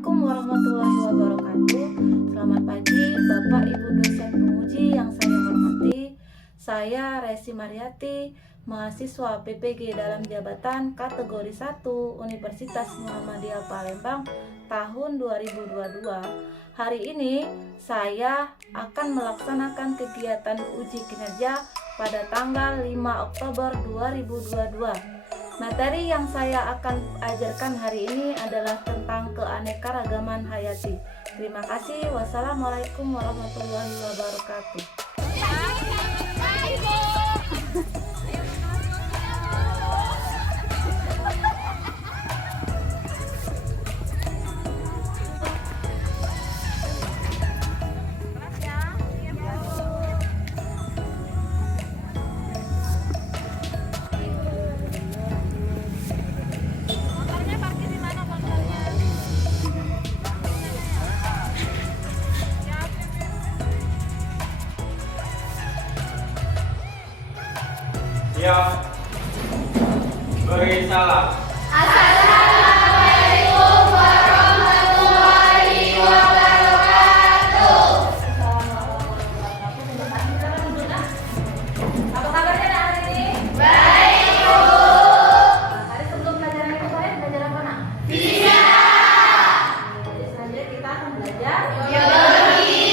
Assalamualaikum warahmatullahi wabarakatuh. Selamat pagi Bapak Ibu dosen penguji yang saya hormati. Saya Resi Mariati, mahasiswa PPG dalam jabatan kategori 1 Universitas Muhammadiyah Palembang tahun 2022. Hari ini saya akan melaksanakan kegiatan uji kinerja pada tanggal 5 Oktober 2022. Materi yang saya akan ajarkan hari ini adalah tentang keanekaragaman hayati. Terima kasih. Wassalamualaikum warahmatullahi wabarakatuh. Siap. Beri salam. Assalamualaikum warahmatullahi wabarakatuh. Apa kabarnya hari ini? Baik, Bu. Hari sebelum pelajaran ini kalian belajar apa nak? Fisika. Jadi selanjutnya kita akan belajar Biologi.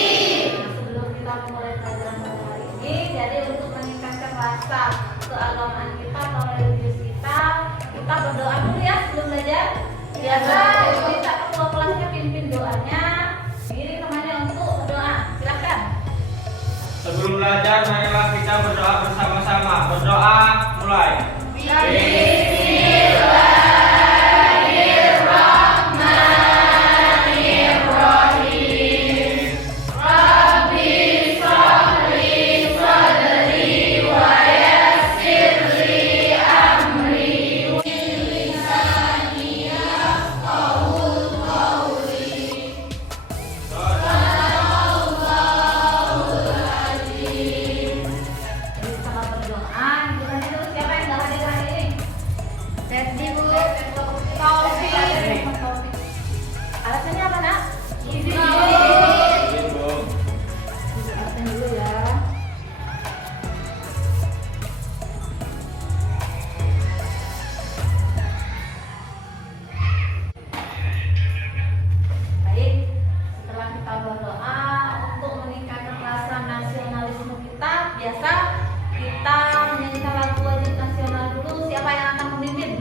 Sebelum kita memulai pelajaran pada hari ini, jadi untuk meningkatkan rasa keagamaan kita atau religius kita berdoa dulu ya sebelum belajar. Biasa kita ketua kelasnya pimpin doanya, diri temannya untuk berdoa. Silakan. Sebelum belajar, marilah kita berdoa bersama-sama. Berdoa mulai. Jadi sama berdoa, gimana dulu siapa yang nggak hadir hari ini? Ferdi, Bu. Taufik. Alasannya apa nak? Izin. Ibu. Alasan dulu ya. Baik, setelah kita berdoa untuk meningkatkan rasa nasionalisme kita, biasa kita menyanyikan lagu wajib nasional dulu. Siapa yang akan memimpin?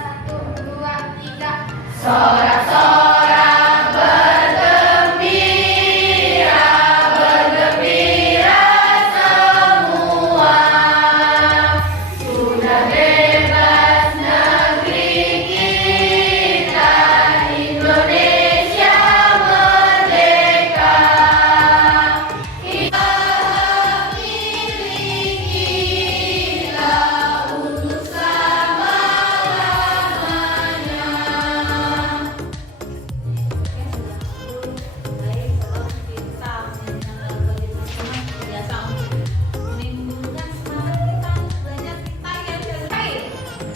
Satu, dua, tiga. Sorak-sorak bergembira, bergembira semua. Sudah bebas negeri kita, Indonesia merdeka. Kita miliki untuk selama-lamanya. Baik, kalau kita menyanyikan lagu wajib nasional biasa untuk menimbulkan semangat kita untuk belajar kita yang terbaik.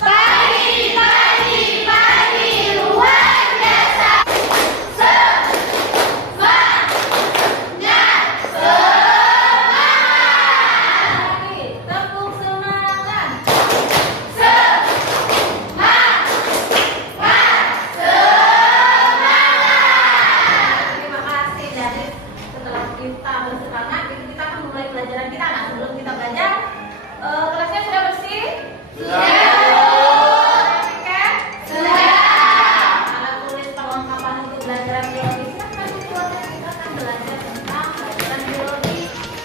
Pagi, pagi, pagi, luar biasa. Semangat, Lagi, tepuk semangat. Terima kasih. Jadi setelah kita bersemangat, kita akan mulai pelajaran kita. Nah, sebelum kita belajar, kelasnya sudah bersih? Kan? Alat tulis perlengkapan untuk belajar biologi. Silahkan dikeluarkan. Kita akan belajar tentang pelajaran biologi.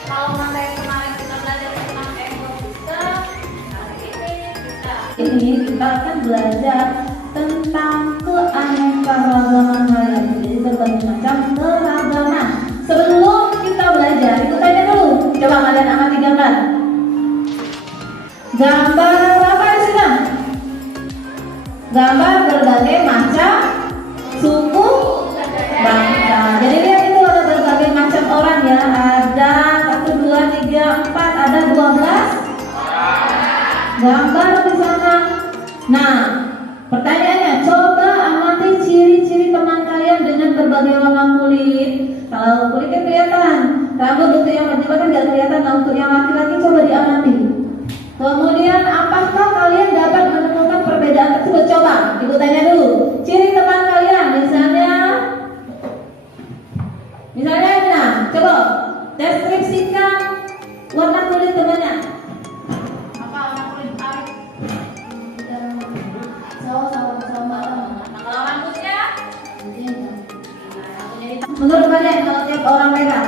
Kalau materi kemarin kita belajar tentang ekosistem, hari ini kita akan belajar tentang keanekaragaman hayati. Jadi berbagai macam keragaman. Sebelum kita belajar, ikut aja dulu. Coba kalian amati gambar. Gambar apa di sini? Gambar berbagai macam suku bangsa. Jadi lihat itu ada berbagai macam orang ya. Ada 1, 2, 3, 4, ada 12 gambar di sana. Nah, pertanyaannya coba kulit. Kalau kulit kan kelihatan, rambut untuk yang laki-laki kan nggak kelihatan. Nah, untuk yang laki-laki coba diamati. Kemudian apakah kalian dapat menemukan perbedaan tersebut? Coba ibu tanya dulu. Ciri teman kalian, misalnya nah, coba deskripsikan warna kulit temannya. Apa warna kulit Arif? Sama. Nah, kalau rambutnya? Menurut kalian kalau tiap orang beda?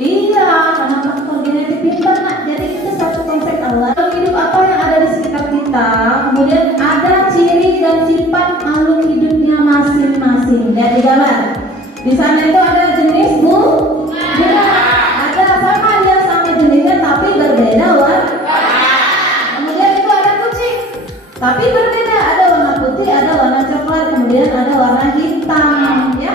Iya, karena faktor genetik pintar nak. Jadi itu satu konsep awal. Hidup apa yang ada di sekitar kita, kemudian ada ciri dan sifat makhluk hidupnya masing-masing. Lihat di gambar. Di sana itu ada jenis bunga. Ada sama dia sama jenisnya tapi berbeda warna. Kemudian itu ada kucing, tapi berbeda. Ada warna putih, ada warna coklat, kemudian ada warna hitam. Ya.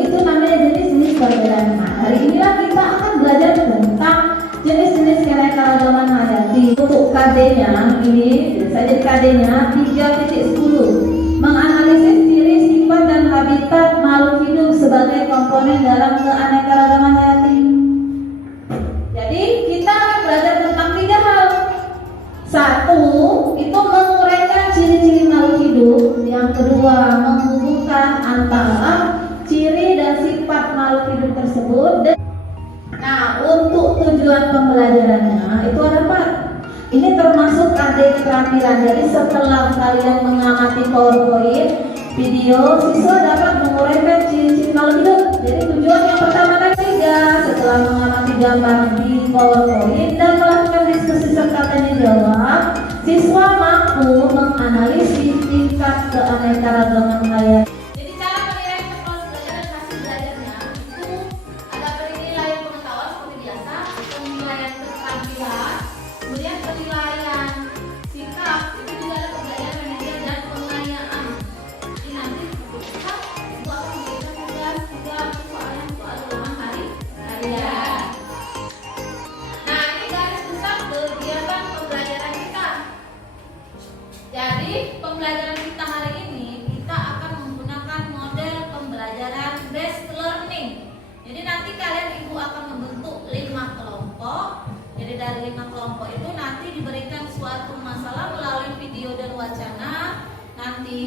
Itu namanya jenis-jenis perbedaan. Nah, hari inilah kita akan belajar tentang jenis-jenis keanekaragaman hayati. Untuk KD-nya ini, saya jadi KD-nya 3.10. Menganalisis ciri, sifat, dan habitat makhluk hidup sebagai komponen dalam keanekaragaman hayati. Jadi kita akan belajar tentang 3 hal. Satu, itu menguraikan ciri-ciri makhluk hidup. Yang kedua, menghubungkan antara ciri dan sifat makhluk hidup tersebut. Nah, untuk tujuan pembelajarannya itu ada 4. Ini termasuk KD keterampilan. Jadi setelah kalian mengamati PowerPoint video, siswa dapat menguraikan ciri-ciri makhluk hidup. Jadi tujuan yang pertama dan 3, setelah mengamati gambar di PowerPoint dan melakukan diskusi serta tanya jawab, siswa mampu menganalisis tingkat keanekaragaman hayati. Jadi cara menilai proses belajar dan hasil belajarnya itu ada penilaian pengetahuan seperti biasa, penilaian keterampilan, kemudian penilaian sikap, itu juga ada pembelajaran remedial dan pengayaan. Ini nanti kita ibu akan memberikan tugas soal ulangan harian. Nah, ini garis besar kegiatan pembelajaran kita. Jadi pembelajaran kita hari ini kita akan menggunakan model pembelajaran based learning. Jadi nanti kalian ibu akan membentuk 5 kelompok. Jadi dari 5 kelompok itu nanti diberikan suatu masalah melalui video dan wacana. Nanti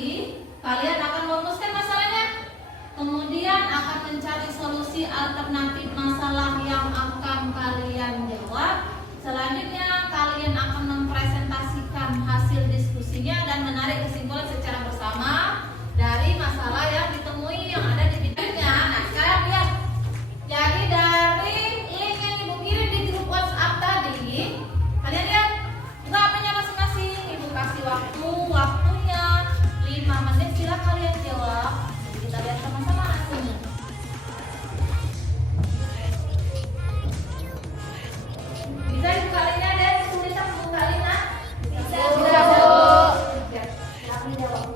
kalian akan merumuskan masalahnya. Kemudian akan mencari solusi alternatif masalah yang akan kalian jawab. Selanjutnya kalian akan mempresentasikan hasil diskusinya dan menarik kesimpulan secara bersama dari masalah yang ditemui yang ada di videonya. Nah, sekarang lihat. Jadi dari link yang ibu kirim di grup WhatsApp tadi, kalian lihat berapanya masing-masing. Ibu kasih waktunya 5 menit. Silakan kalian jawab. Kita lihat sama-sama hasilnya. Bisa buka linknya dan kesulitan buka linknya? Bisa. Kami jawab.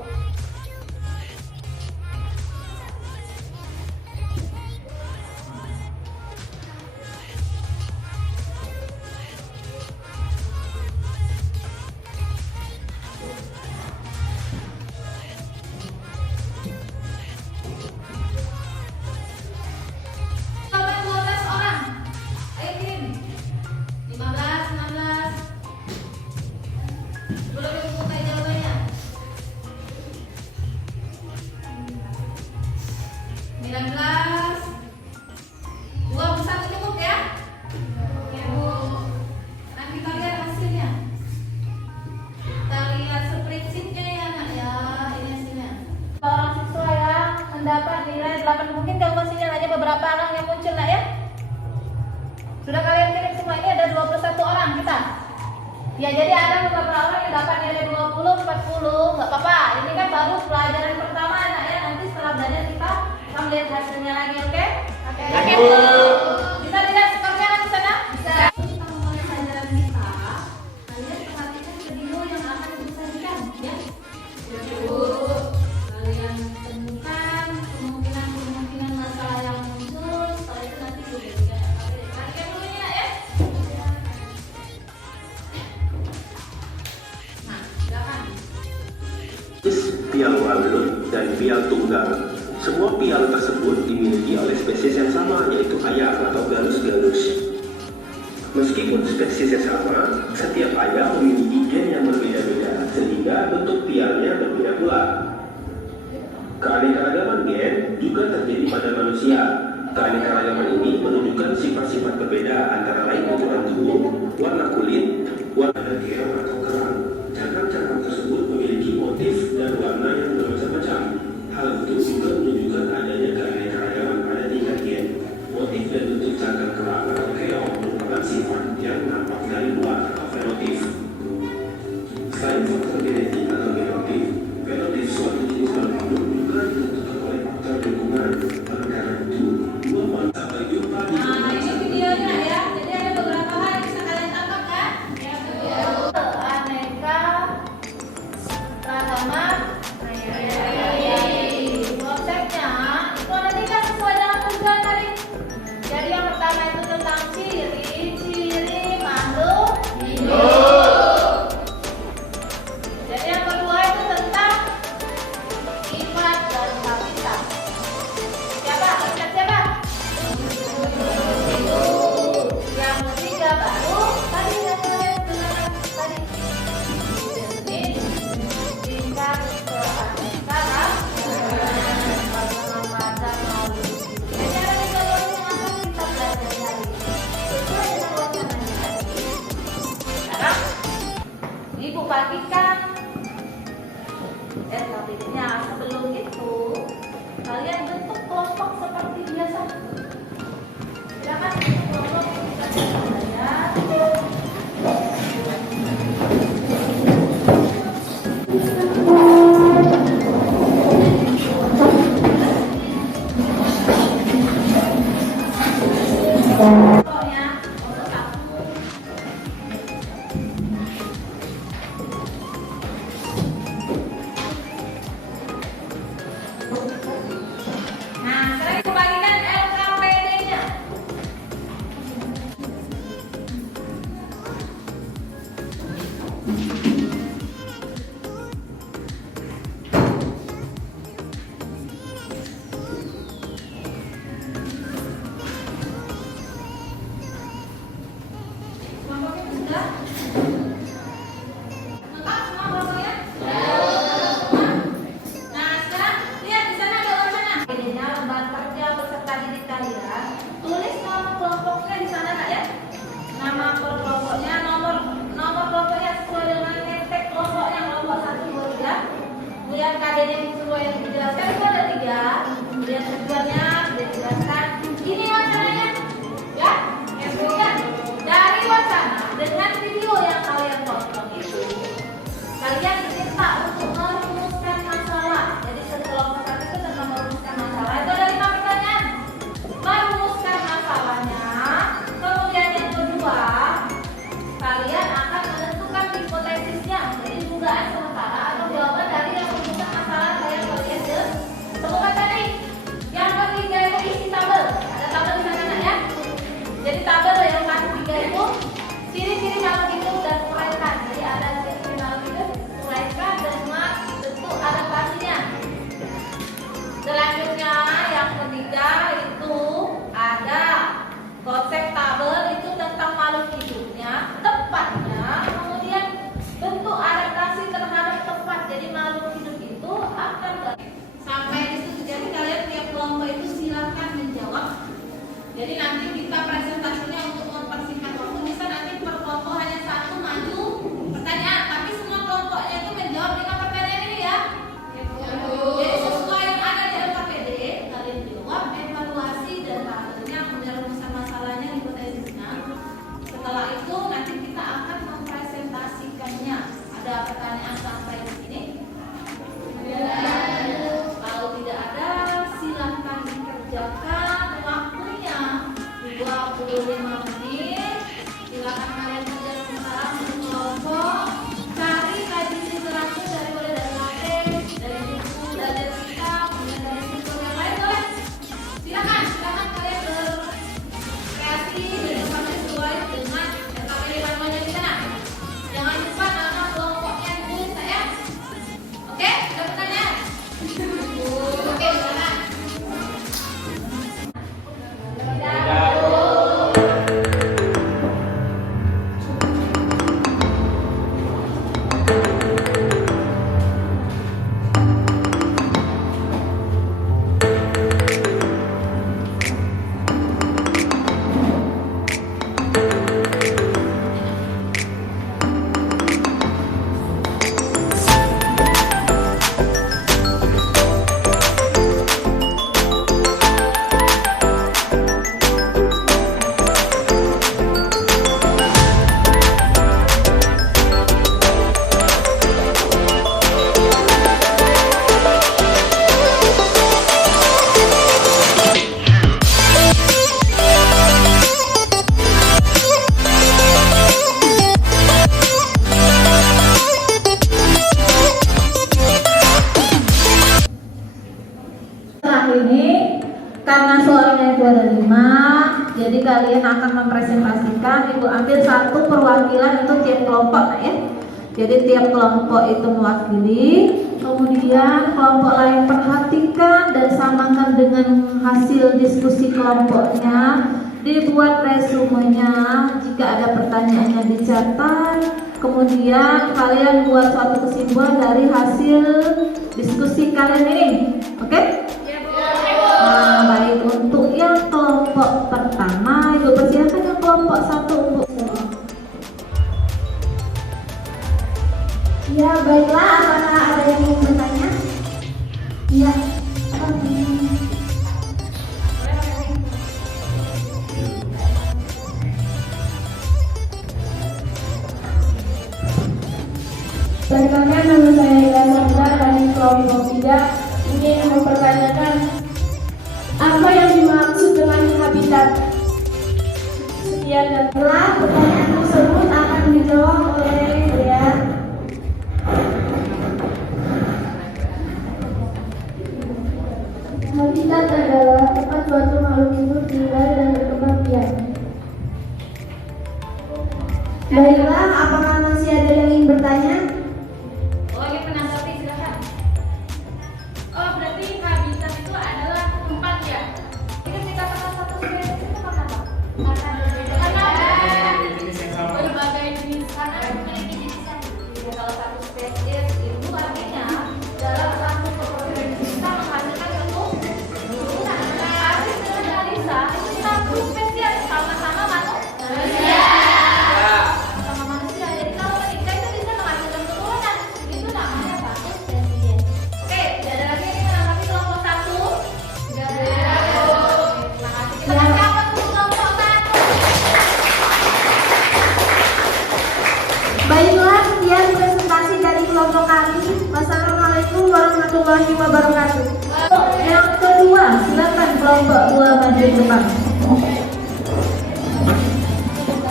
Dapat nilai 8. Mungkin kamu sinyal aja beberapa orang yang muncul lah ya. Sudah kalian kirim semua. Ini ada 21 orang kita. Ya, jadi ada beberapa orang yang dapat nilai 20, 40. Nggak apa-apa. Ini kan baru pelajaran pertama anak ya. Nanti setelah belajar kita akan lihat hasilnya lagi, oke? Oke, Bu. Bisa dilihat skornya kan di sana? Bisa. Kita memulai pelajaran kita. Kalian perhatikan video yang akan disajikan ya. Kalian temukan kemungkinan masalah yang muncul. Setelah itu nanti diberikan. Perhatikan dulu ini ya. Nah, silakan. Pial walut dan pial tunggal Semua piala tersebut dimiliki oleh spesies yang sama, yaitu ayak atau Gallus gallus. Meskipun spesiesnya sama, setiap ayak memiliki gen yang berbeda-beda, sehingga bentuk pialnya berbeda pula. Keanekaragaman gen juga terjadi pada manusia. Keanekaragaman ini menunjukkan sifat-sifat berbeda antara lain ukuran tubuh, warna kulit, warna keong atau kerang. Cangkang-cangkang tersebut memiliki motif dan warna yang bermacam-macam. Hal itu juga menunjukkan adanya keanekaragaman pada tingkat gen. Motif dan bentuk cangkang kerang atau keong merupakan sifat yang nampak dari luar atau fenotip. Selain faktor genetik atau genotip, fenotip suatu jenis makhluk juga ditentukan oleh faktor lingkungan. Oleh karena itu, dua makhluk sampai jumpa di Nah, ini videonya ya. Jadi ada beberapa hal yang bisa kalian tangkap kan? Yang kedua, aneka ragaman hayati. Konsepnya itu ada 3 sesuai dengan tujuan tadi. Jadi yang pertama itu tentang ciri makhluk hidup. Jadi yang kedua itu tentang sifat dan habitat. Siapa? Konsep siapa? Yang ketiga baru tadi yang kalian dengarkan tadi. Ini tingkat keanekaragaman pada makhluk. Jadi ada 3 poin yang akan kita pelajari hari ini. Sesuai dengan wacananya tadi. Sekarang Ibu bagikan tapi sebelum itu kalian bentuk kelompok seperti biasa. Silakan bentuk kelompok seperti biasa. Kelompoknya kelompok 1. Nah, sekarang Ibu bagikan LKPD-nya. Kelompoknya sudah? Lengkap semua kelompoknya? Semua? Nah, sekarang lihat di sana ada wacana. Jadinya lembar kerja beserta didik kalian. Tulis nama kelompoknya di sana Kak ya. Nama kelompoknya, nomor kelompoknya sesuai dengan hashtag kelompoknya kelompok 1, 2, 3. Kemudian KD-nya sesuai yang dijelaskan itu ada 3. Kemudian tujuannya sudah dijelaskan. Ini wacananya. Ya, yang kedua dari wacana dengan video yang kalian tonton itu kalian diminta untuk merumuskan masalah. Jadi sekelompok 1 itu tentang merumuskan masalah. Itu ada 5 pertanyaan. Merumuskan masalahnya. Kemudian yang kedua, kalian akan menentukan hipotesisnya. Jadi dugaan sementara atau jawaban dari yang merumuskan masalah yang kalian temukan tadi. Yang ketiga itu isi tabel. Ada tabel di sana ya. Jadi tabel yang ketiga itu ciri-ciri kalau kita 1, 2, dan 5. Jadi kalian akan mempresentasikan. Ibu ambil satu perwakilan untuk tiap kelompok ya. Jadi tiap kelompok itu mewakili. Kemudian kelompok lain perhatikan dan samakan dengan hasil diskusi kelompoknya. Dibuat resumenya. Jika ada pertanyaannya dicatat. Kemudian kalian buat suatu kesimpulan dari hasil diskusi kalian ini. Oke? Nah, baik, untuk yang kelompok pertama, Ibu persilakan yang kelompok 1 untuk. Ya, baiklah, apakah ada yang ingin bertanya? Ya, Perkenalkan, nama saya Ila Sandra dari kelompok 3 ingin mempertanyakan apa yang dimaksud dengan habitat. Sekian dan pertanyaan tersebut akan dijawab oleh Dea. habitat adalah tempat suatu makhluk hidup tinggal dan berkembang biak. Baiklah, apakah masih ada yang ingin bertanya? Oh, ini menanggapi silakan. Oh, berarti habitat itu adalah tempat ya. Ini dikatakan satu spesies itu karena apa? Karena berbeda. Karena berbagai jenis. Karena memiliki jenis yang berbeda. Kalau satu spesies itu artinya dalam satu populasi kita menghasilkan satu turunan. Arti dengan Alisa itu satu spesies sama-sama manusia. Sama manusia. Jadi kalau menikah itu bisa menghasilkan keturunan. Itu namanya satu spesies. Oke, tidak ada lagi yang menanggapi kelompok 1. Tidak ada. Terima kasih. Kita kasih apa untuk kelompok 1? Baiklah, sekian presentasi dari kelompok kami. Wassalamualaikum warahmatullahi wabarakatuh. Yang kedua, silakan kelompok 2 maju ke depan.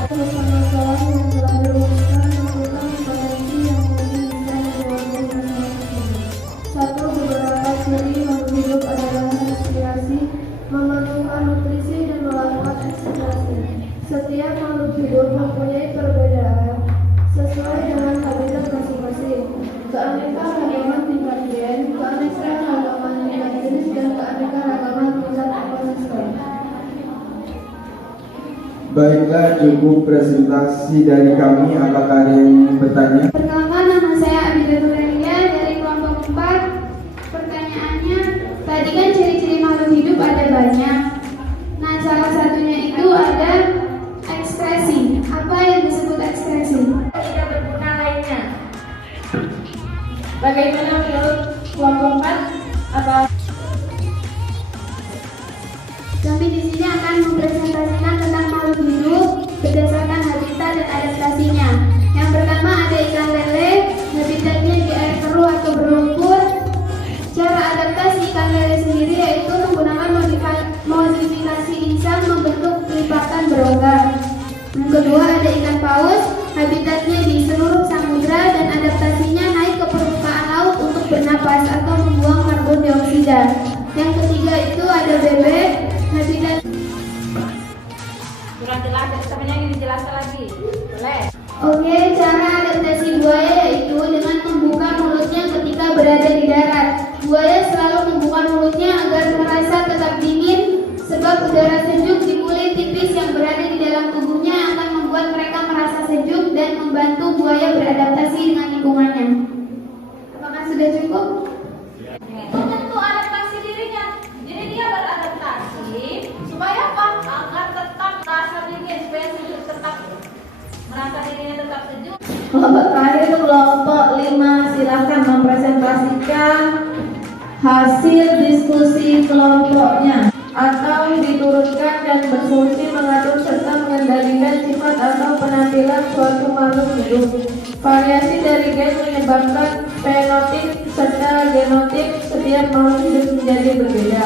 Bersama-sama yang telah dirumuskan tentang potensi yang mungkin bisa dikuasai masyarakat ini. 1. Beberapa ciri makhluk hidup adalah respirasi, memerlukan nutrisi dan melakukan ekspirasi. Setiap makhluk hidup mempunyai perbedaan sesuai dengan habitat masing-masing. Keanekaragaman tingkat gen, keanekaragaman tingkat jenis, dan keanekaragaman tingkat ekosistem. Baiklah, cukup presentasi dari kami. Apakah ada yang ingin bertanya? Perkenalkan, nama saya Abidatul Relia dari kelompok 4. Pertanyaannya, tadi kan ciri-ciri makhluk hidup ada banyak. Nah, salah satunya itu ada ekspresi. Apa yang disebut ekspresi? Tidak berguna lainnya. Bagaimana menurut kelompok 4? Apa? Kami di sini akan mempresentasikan tentang makhluk hidup berdasarkan habitat dan adaptasinya. Yang pertama ada ikan lele, habitatnya di air keruh atau berlumpur. Cara adaptasi ikan lele sendiri yaitu menggunakan modifikasi insang membentuk lipatan berongga. Yang kedua ada ikan paus, habitatnya di seluruh samudra dan adaptasinya naik ke permukaan laut untuk bernapas atau membuang karbon dioksida. Yang ketiga itu ada bebek, habitat. Kurang jelas, jadi sebenarnya ingin dijelaskan lagi. Boleh. Oke, cara adaptasi buaya yaitu dengan membuka mulutnya ketika berada di darat. Buaya selalu membuka mulutnya agar merasa tetap dingin, sebab udara sejuk di kulit tipis yang berada di dalam tubuhnya akan membuat mereka merasa sejuk dan membantu buaya beradaptasi dengan lingkungannya. Apakah sudah cukup? Itu tentu adaptasi dirinya. Jadi dia beradaptasi supaya apa? Agar tetap merasa dingin, supaya sejuk, tetap merasa dirinya tetap sejuk. Kelompok terakhir kelompok 5, silakan mempresentasikan hasil diskusi kelompoknya atau diturunkan dan berfungsi mengatur serta mengendalikan sifat atau penampilan suatu makhluk hidup. Variasi dari gen menyebabkan fenotip serta genotip setiap makhluk hidup menjadi berbeda.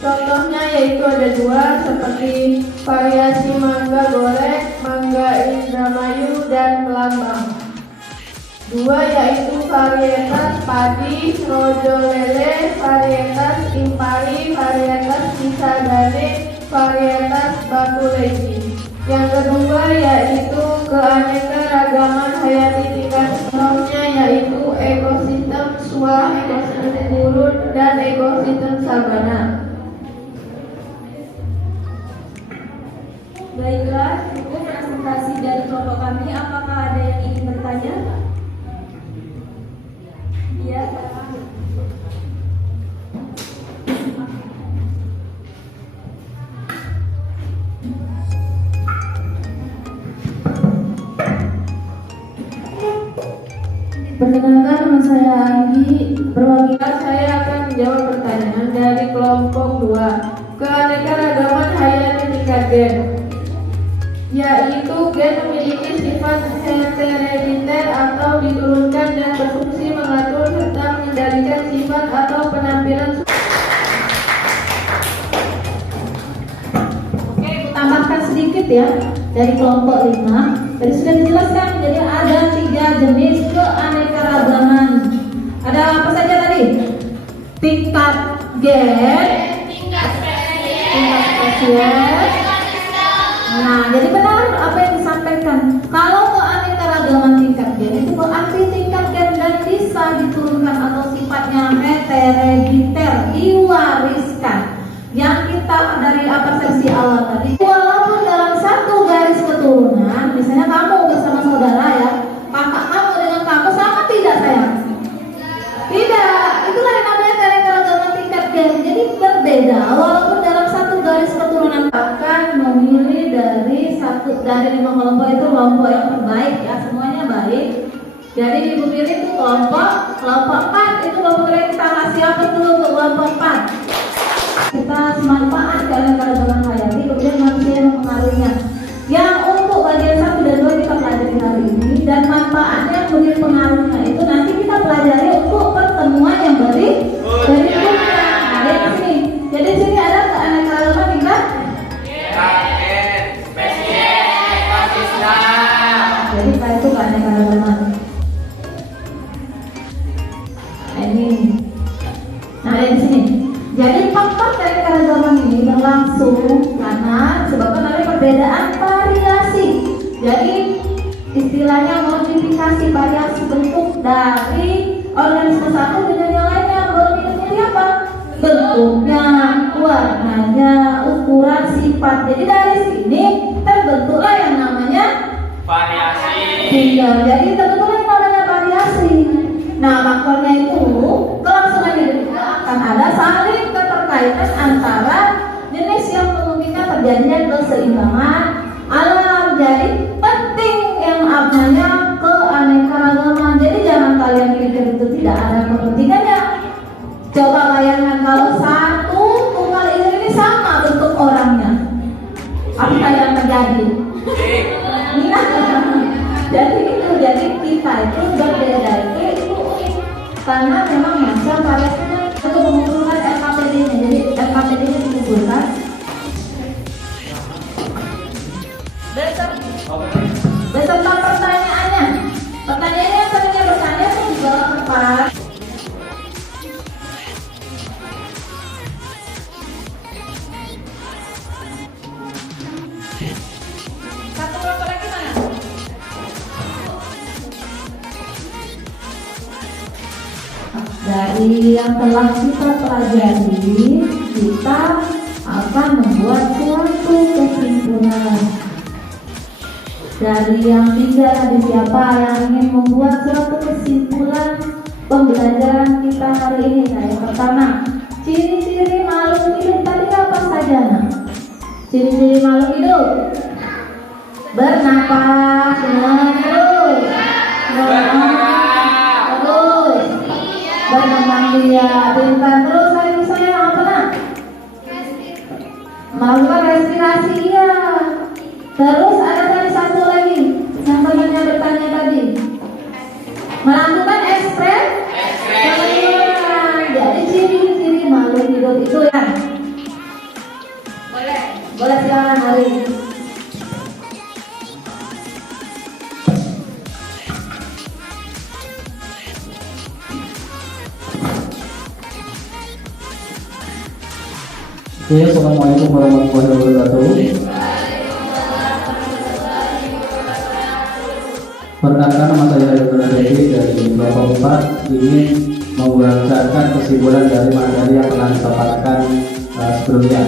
Contohnya yaitu ada 2 seperti variasi mangga goreng, mangga Indramayu, dan melambang. 2 yaitu varietas padi, rojo lele, varietas impari, varietas pisagane, varietas Bakulegi. Yang kedua yaitu keanekaragaman hayati tingkat seluruhnya, yaitu ekosistem suah, ekosistem gurun, dan ekosistem sabana. Baiklah, cukup presentasi dari kelompok kami. Apakah ada yang ingin bertanya? Iya. Perkenalkan, nama saya Anggi. Perwakilan saya akan menjawab pertanyaan dari kelompok 2. Keanekaragaman hayati tingkat gen, yaitu gen memiliki sifat heterogener atau diturunkan dan berfungsi mengatur serta mengendalikan sifat atau penampilan. Oke, Ibu tambahkan sedikit ya dari kelompok 5. Tadi sudah dijelaskan, jadi ada 3 jenis keanekaragaman. Ada apa saja tadi? Tingkat gen, tingkat spesies. Nah, jadi benar apa yang disampaikan. Kalau keanekaragaman tingkat gen itu berarti tingkat gen dan bisa diturunkan atau sifatnya heterogener, diwariskan. Yang kita dari persepsi awal tadi, walaupun dalam satu garis keturunan, misalnya kamu bersama saudara ya, kakak kamu dengan kamu sama tidak sayang? Tidak, itulah yang namanya keanekaragaman tingkat gen. Jadi berbeda, walaupun dalam satu garis keturunan akan memilih dari 5 kelompok itu kelompok yang terbaik ya, semuanya baik. Jadi ibu pilih itu kelompok 4 itu kelompok yang kita kasih apa dulu ke kelompok 4. Kita semanfaat keanekaragaman hayati, kemudian manusia yang mempengaruhinya. Yang untuk bagian 1 dan 2 kita pelajari hari ini, dan manfaatnya kemudian pengaruhnya itu nanti kita pelajari untuk pertemuan yang berikutnya. Nah, di sini. Jadi di sini ada keanekaragaman tingkat gen, spesies, ekosistem. Jadi kita itu keanekaragaman. Nah, ini. Nah, di sini. Jadi faktor keanekaragaman ini berlangsung karena sebabkan dari perbedaan variasi. Jadi istilahnya modifikasi variasi bentuk dari organisme satu dengan yang lainnya mengikuti apa? Bentuknya, warnanya, ukuran, sifat. Jadi dari sini terbentuklah yang namanya Variasi. iya. Jadi terbentuklah yang namanya variasi. Nah, faktornya itu kelangsungan hidup itu akan ada saling keterkaitan antara jenis yang memungkinkan terjadinya keseimbangan alam. Jadi penting yang namanya keanekaragaman. Jadi jangan kalian pikir itu tidak ada kepentingannya. Coba bayangkan kalau satu tunggal ini sama bentuk orangnya, apa yang terjadi? Jadi kita itu berbeda itu karena memang macam variasinya untuk mengumpulkan LKPD-nya. Jadi LKPD-nya dikumpulkan beserta pertanyaannya. Pertanyaannya yang seringnya bertanya itu juga apa? Satu kelompok lagi mana? Dari yang telah kita pelajari, kita akan membuat suatu kesimpulan. Dari yang 3 tadi, siapa yang ingin membuat suatu kesimpulan pembelajaran kita hari ini? Nah, yang pertama, ciri-ciri makhluk hidup tadi apa saja? Nah, ciri-ciri makhluk hidup: bernapas, terus berkembang biak, pintar, terus lagi saya apa nak? Melakukan respirasi, iya. Terus ada tadi satu lagi yang temannya bertanya tadi, melakukan ekspresi. Jadi ciri-ciri makhluk hidup itu ya. Boleh silakan hari ini. Ya, assalamualaikum warahmatullahi wabarakatuh. Perkenalkan, nama saya Dr. Dewi dari kelompok 4 ingin membacakan kesimpulan dari materi yang telah dipaparkan sebelumnya.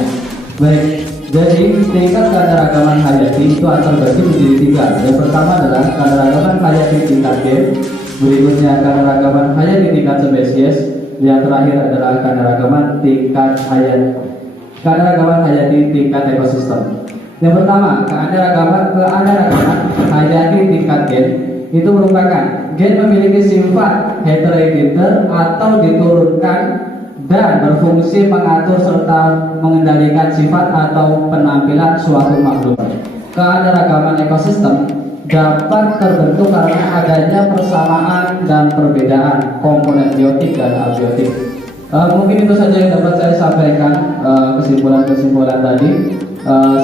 Baik, jadi tingkat keanekaragaman hayati itu terbagi menjadi 3. Yang pertama adalah keanekaragaman hayati tingkat gen, berikutnya keanekaragaman hayati tingkat spesies, yang terakhir adalah keanekaragaman hayati tingkat ekosistem. Yang pertama, keanekaragaman hayati tingkat gen itu merupakan gen memiliki sifat heteroditer atau diturunkan dan berfungsi mengatur serta mengendalikan sifat atau penampilan suatu makhluk. Keanekaragaman ekosistem dapat terbentuk karena adanya persamaan dan perbedaan komponen biotik dan abiotik. Mungkin itu saja yang dapat saya sampaikan, kesimpulan-kesimpulan tadi.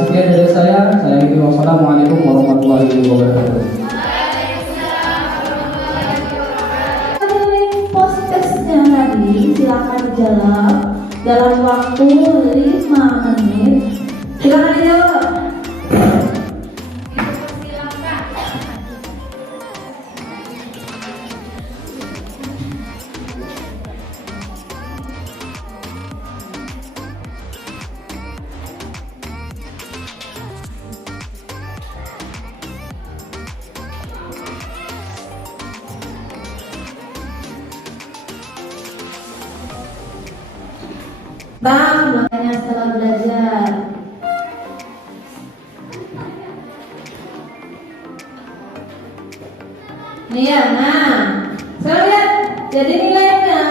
Sekian dari saya akhiri. Wassalamualaikum warahmatullahi wabarakatuh. Postcastnya tadi silakan dijawab dalam waktu 5 menit. Silakan dijawab. Bang, makanya setelah belajar. Nih ya, nah, sekarang lihat. Jadi nilainya.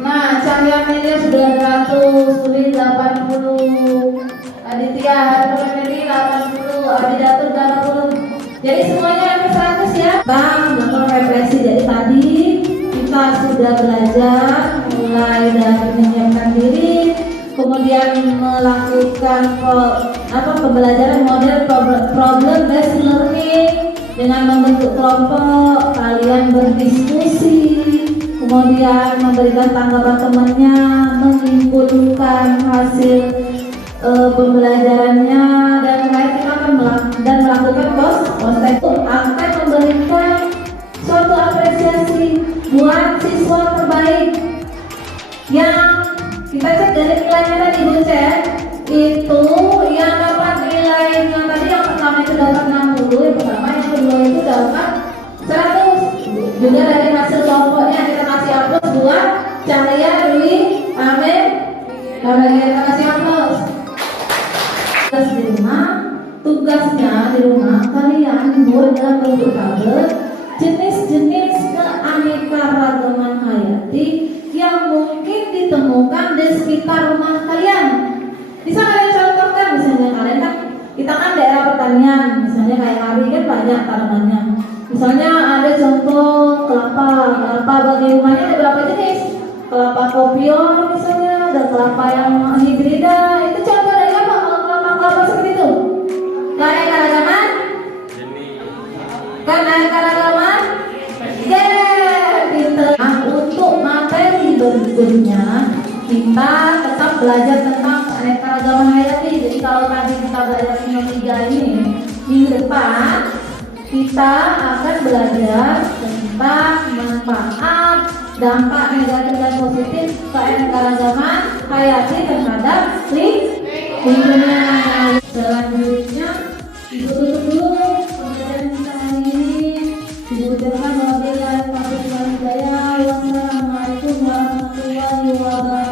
Nah, Cahya nilai sudah 100, Uli 80, Aditya Harmoni 80, Adidatul 80. Jadi semuanya hampir 100 ya. Bang, melakukan refleksi dari tadi. Kita sudah belajar mulai dari menyiapkan diri, kemudian melakukan pembelajaran model problem based learning dengan membentuk kelompok, kalian berdiskusi, kemudian memberikan tanggapan temannya, menyimpulkan hasil pembelajarannya, dan kemudian kita akan melakukan post itu akan memberikan suatu apresiasi buat siswa terbaik yang kita cek dari nilainya tadi, Bu cek itu yang dapat nilainya tadi. Yang pertama itu dapat 60, yang pertama, yang kedua itu dapat 100. Juga dari hasil kelompoknya kita kasih aplaus buat Cahya, Dwi, Amin. Kita kasih aplaus. Tugasnya di rumah kalian buat dalam bentuk tabel jenis-jenis keanekaragaman hayati yang mungkin ditemukan di sekitar rumah kalian. Bisa kalian contohkan, misalnya kalian kan, kita kan daerah pertanian, misalnya kayak hari kan banyak tanamannya. Misalnya ada contoh kelapa bagi rumahnya ada berapa jenis? Kelapa kopior misalnya, ada kelapa yang hibrida. Itu contoh dari apa? Kelapa seperti itu. Keanekaragaman? Keanekaragaman? Untuk materi berikutnya kita tetap belajar tentang keanekaragaman hayati. Jadi kalau tadi kita belajar yang 3 ini, minggu depan kita akan belajar tentang manfaat, dampak negatif dan positif keanekaragaman hayati terhadap lingkungan. Selanjutnya Ibu tutup dulu pembelajaran kita hari ini. Ibu ucapkan bahwa bila Wassalamualaikum warahmatullahi wabarakatuh.